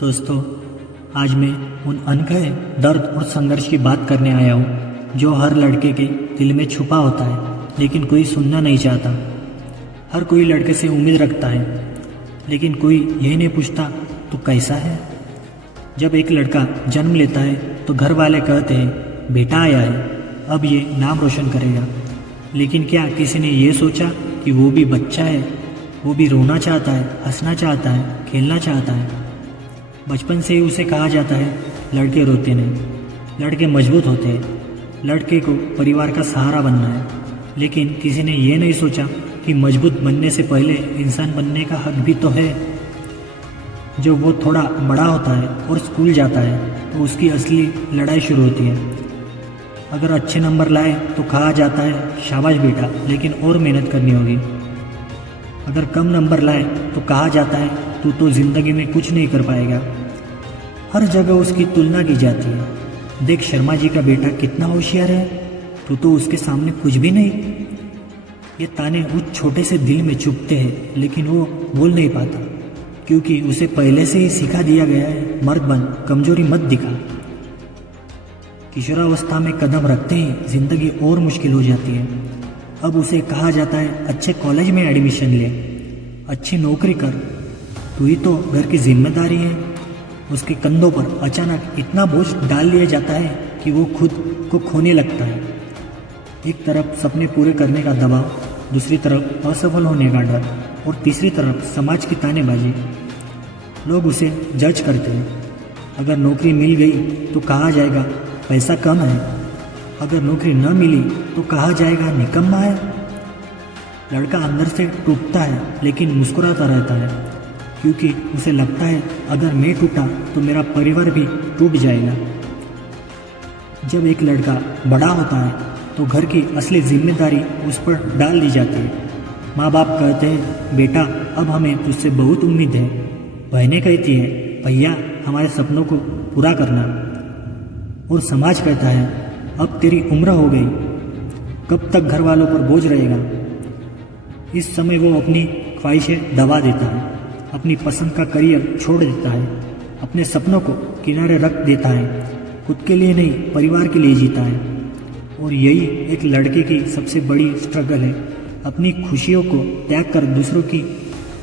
दोस्तों, आज मैं उन अनकहे दर्द और संघर्ष की बात करने आया हूँ जो हर लड़के के दिल में छुपा होता है, लेकिन कोई सुनना नहीं चाहता। हर कोई लड़के से उम्मीद रखता है, लेकिन कोई यही नहीं पूछता तो कैसा है। जब एक लड़का जन्म लेता है तो घर वाले कहते हैं बेटा आया है, अब ये नाम रोशन करेगा। लेकिन क्या किसी ने ये सोचा कि वो भी बच्चा है, वो भी रोना चाहता है, हंसना चाहता है, खेलना चाहता है। बचपन से ही उसे कहा जाता है लड़के रोते नहीं, लड़के मजबूत होते हैं, लड़के को परिवार का सहारा बनना है। लेकिन किसी ने ये नहीं सोचा कि मजबूत बनने से पहले इंसान बनने का हक भी तो है। जब वो थोड़ा बड़ा होता है और स्कूल जाता है तो उसकी असली लड़ाई शुरू होती है। अगर अच्छे नंबर लाए तो कहा जाता है शाबाश बेटा, लेकिन और मेहनत करनी होगी। अगर कम नंबर लाए तो कहा जाता है तू तो ज़िंदगी में कुछ नहीं कर पाएगा। हर जगह उसकी तुलना की जाती है। देख शर्मा जी का बेटा कितना होशियार है, तू तो उसके सामने कुछ भी नहीं। ये ताने उस छोटे से दिल में चुभते हैं, लेकिन वो बोल नहीं पाता क्योंकि उसे पहले से ही सिखा दिया गया है मर्द बन, कमजोरी मत दिखा। किशोरावस्था में कदम रखते ही जिंदगी और मुश्किल हो जाती है। अब उसे कहा जाता है अच्छे कॉलेज में एडमिशन ले, अच्छी नौकरी कर, तू ही तो घर की जिम्मेदारी है। उसके कंधों पर अचानक इतना बोझ डाल दिया जाता है कि वो खुद को खोने लगता है। एक तरफ सपने पूरे करने का दबाव, दूसरी तरफ असफल होने का डर, और तीसरी तरफ समाज की तानेबाजी। लोग उसे जज करते हैं। अगर नौकरी मिल गई तो कहा जाएगा पैसा कम है, अगर नौकरी न मिली तो कहा जाएगा निकम्मा है। लड़का अंदर से टूटता है लेकिन मुस्कुराता रहता है, क्योंकि उसे लगता है अगर मैं टूटा तो मेरा परिवार भी टूट जाएगा। जब एक लड़का बड़ा होता है तो घर की असली जिम्मेदारी उस पर डाल दी जाती है। माँ बाप कहते हैं बेटा अब हमें तुझसे बहुत उम्मीद है। बहनें कहती है भैया हमारे सपनों को पूरा करना। और समाज कहता है अब तेरी उम्र हो गई, कब तक घर वालों पर बोझ रहेगा। इस समय वो अपनी ख्वाहिशें दबा देता है, अपनी पसंद का करियर छोड़ देता है, अपने सपनों को किनारे रख देता है, खुद के लिए नहीं परिवार के लिए जीता है। और यही एक लड़के की सबसे बड़ी स्ट्रगल है, अपनी खुशियों को त्याग कर दूसरों की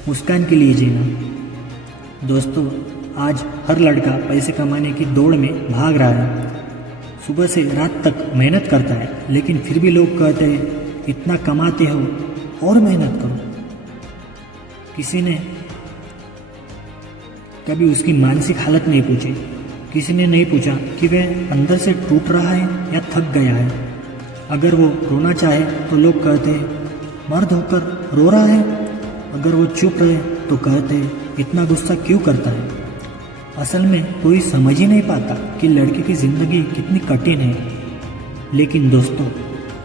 मुस्कान के लिए जीना। दोस्तों, आज हर लड़का पैसे कमाने की दौड़ में भाग रहा है, सुबह से रात तक मेहनत करता है, लेकिन फिर भी लोग कहते हैं इतना कमाते हो और मेहनत करो। किसी ने कभी उसकी मानसिक हालत नहीं पूछी, किसी ने नहीं पूछा कि वह अंदर से टूट रहा है या थक गया है। अगर वो रोना चाहे तो लोग कहते हैं मर्द होकर रो रहा है, अगर वो चुप रहे तो कहते हैं इतना गुस्सा क्यों करता है। असल में कोई समझ ही नहीं पाता कि लड़के की ज़िंदगी कितनी कठिन है। लेकिन दोस्तों,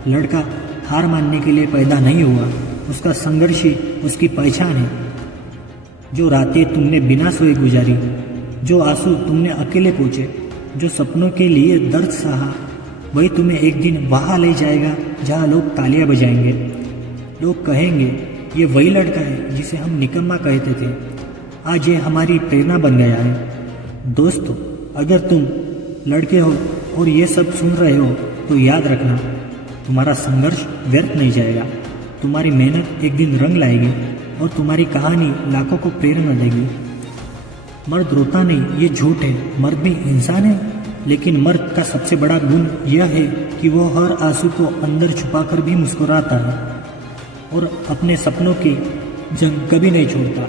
लड़का हार मानने के लिए पैदा नहीं हुआ, उसका संघर्ष ही उसकी पहचान है। जो रातें तुमने बिना सोए गुजारी, जो आंसू तुमने अकेले पोंछे, जो सपनों के लिए दर्द सहा, वही तुम्हें एक दिन वहाँ ले जाएगा जहाँ लोग तालियां बजाएंगे। लोग कहेंगे ये वही लड़का है जिसे हम निकम्मा कहते थे, आज ये हमारी प्रेरणा बन गया है। दोस्तों, अगर तुम लड़के हो और ये सब सुन रहे हो तो याद रखना तुम्हारा संघर्ष व्यर्थ नहीं जाएगा। तुम्हारी मेहनत एक दिन रंग लाएगी और तुम्हारी कहानी लाखों को प्रेरणा देगी। मर्द रोता नहीं, ये झूठ है, मर्द भी इंसान है। लेकिन मर्द का सबसे बड़ा गुण यह है कि वो हर आंसू को अंदर छुपाकर भी मुस्कुराता है और अपने सपनों की जंग कभी नहीं छोड़ता।